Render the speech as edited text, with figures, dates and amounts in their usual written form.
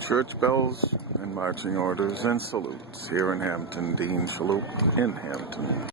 Church bells and marching orders and salutes here in Hampton. Dean Shalhoub in Hampton.